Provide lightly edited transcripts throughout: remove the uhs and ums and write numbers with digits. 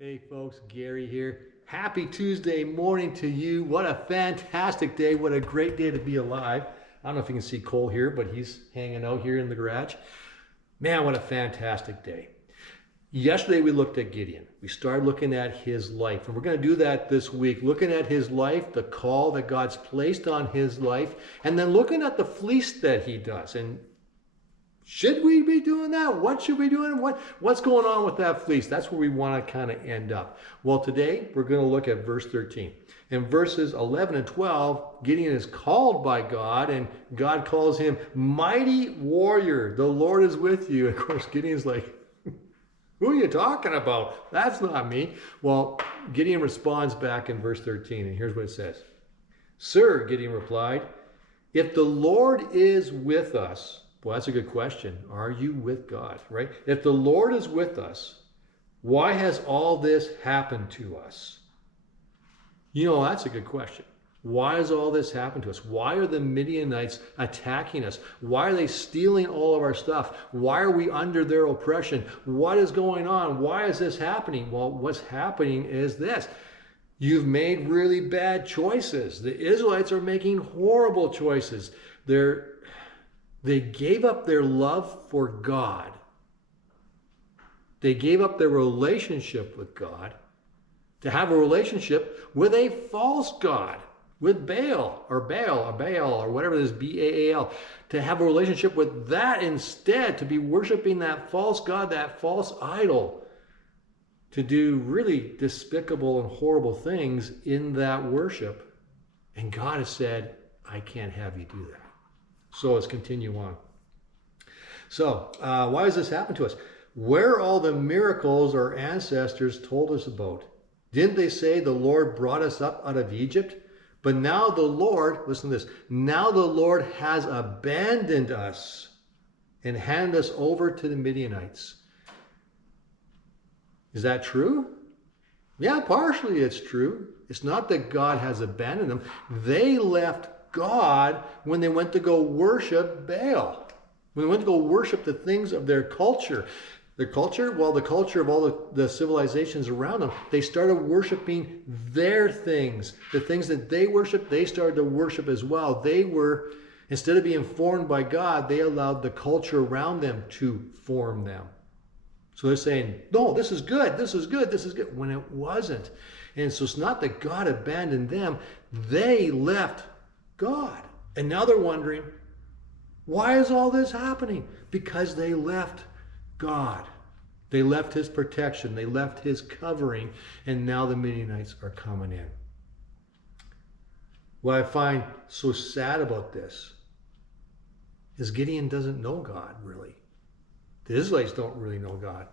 Hey folks, Gary here. Happy Tuesday morning to you. What a fantastic day. What a great day to be alive. I don't know if you can see Cole here, but he's hanging out here in the garage. Man, what a fantastic day. Yesterday we looked at Gideon. We started looking at his life, and we're going to do that this week, looking at his life, the call that God's placed on his life, and then looking at the fleece that he does. And should we be doing that? What should we be doing? What's going on with that fleece? That's where we want to kind of end up. Well, today we're going to look at verse 13. In verses 11 and 12, Gideon is called by God, and God calls him mighty warrior. The Lord is with you. Of course, Gideon's like, who are you talking about? That's not me. Well, Gideon responds back in verse 13, and here's what it says. Sir, Gideon replied, if the Lord is with us, well, that's a good question. Are you with God, right? If the Lord is with us, why has all this happened to us? That's a good question. Why has all this happened to us? Why are the Midianites attacking us? Why are they stealing all of our stuff? Why are we under their oppression? What is going on? Why is this happening? Well, what's happening is this. You've made really bad choices. The Israelites are making horrible choices. They gave up their love for God. They gave up their relationship with God to have a relationship with a false God, with Baal or whatever it is, B-A-A-L, to have a relationship with that instead, to be worshiping that false God, that false idol, to do really despicable and horrible things in that worship. And God has said, I can't have you do that. So let's continue on. So why does this happen to us? Where are all the miracles our ancestors told us about? Didn't they say the Lord brought us up out of Egypt? But now the Lord, listen to this, now the Lord has abandoned us and handed us over to the Midianites. Is that true? Yeah, partially it's true. It's not that God has abandoned them. They left God when they went to go worship Baal. When they went to go worship the things of their culture. Their culture, well, the culture of all the civilizations around them, they started worshiping their things. The things that they worshiped, they started to worship as well. They were, instead of being formed by God, they allowed the culture around them to form them. So they're saying, no, this is good, this is good, this is good, when it wasn't. And so it's not that God abandoned them. They left God. And now they're wondering, why is all this happening? Because they left God. They left his protection. They left his covering. And now the Midianites are coming in. What I find so sad about this is Gideon doesn't know God, really. The Israelites don't really know God.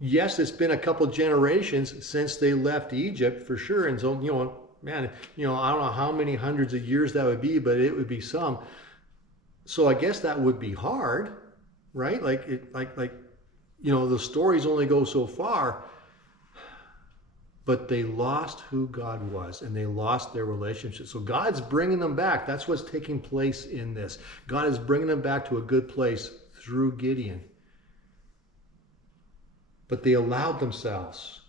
Yes, it's been a couple generations since they left Egypt, for sure. And so, man, I don't know how many hundreds of years that would be, but it would be some. So I guess that would be hard, right? The stories only go so far. But they lost who God was, and they lost their relationship. So God's bringing them back. That's what's taking place in this. God is bringing them back to a good place through Gideon. But they allowed themselves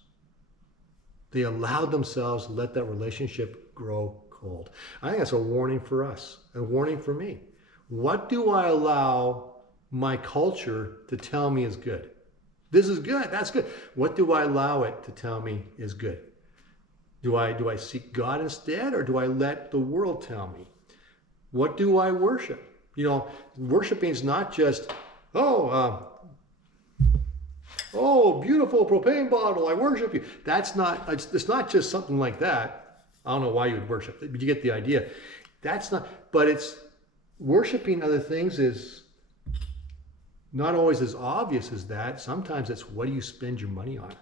to let that relationship grow cold. I think that's a warning for us, a warning for me. What do I allow my culture to tell me is good? This is good, that's good. What do I allow it to tell me is good? Do I seek God instead, or do I let the world tell me? What do I worship? Worshiping is not just, beautiful propane bottle, I worship you. It's not just something like that. I don't know why you would worship it, but you get the idea. But it's worshiping other things is not always as obvious as that. Sometimes it's, what do you spend your money on?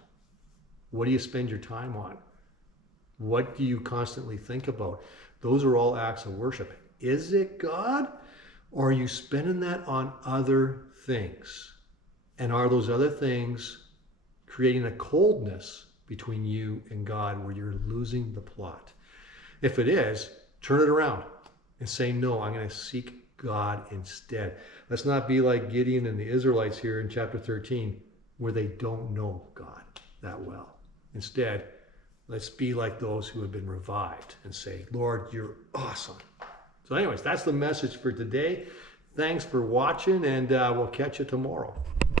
What do you spend your time on? What do you constantly think about? Those are all acts of worship. Is it God? Or are you spending that on other things? And are those other things creating a coldness between you and God where you're losing the plot? If it is, turn it around and say, no, I'm going to seek God instead. Let's not be like Gideon and the Israelites here in chapter 13, where they don't know God. that well. Instead, let's be like those who have been revived and say, Lord, you're awesome. So anyways, that's the message for today. Thanks for watching, and we'll catch you tomorrow.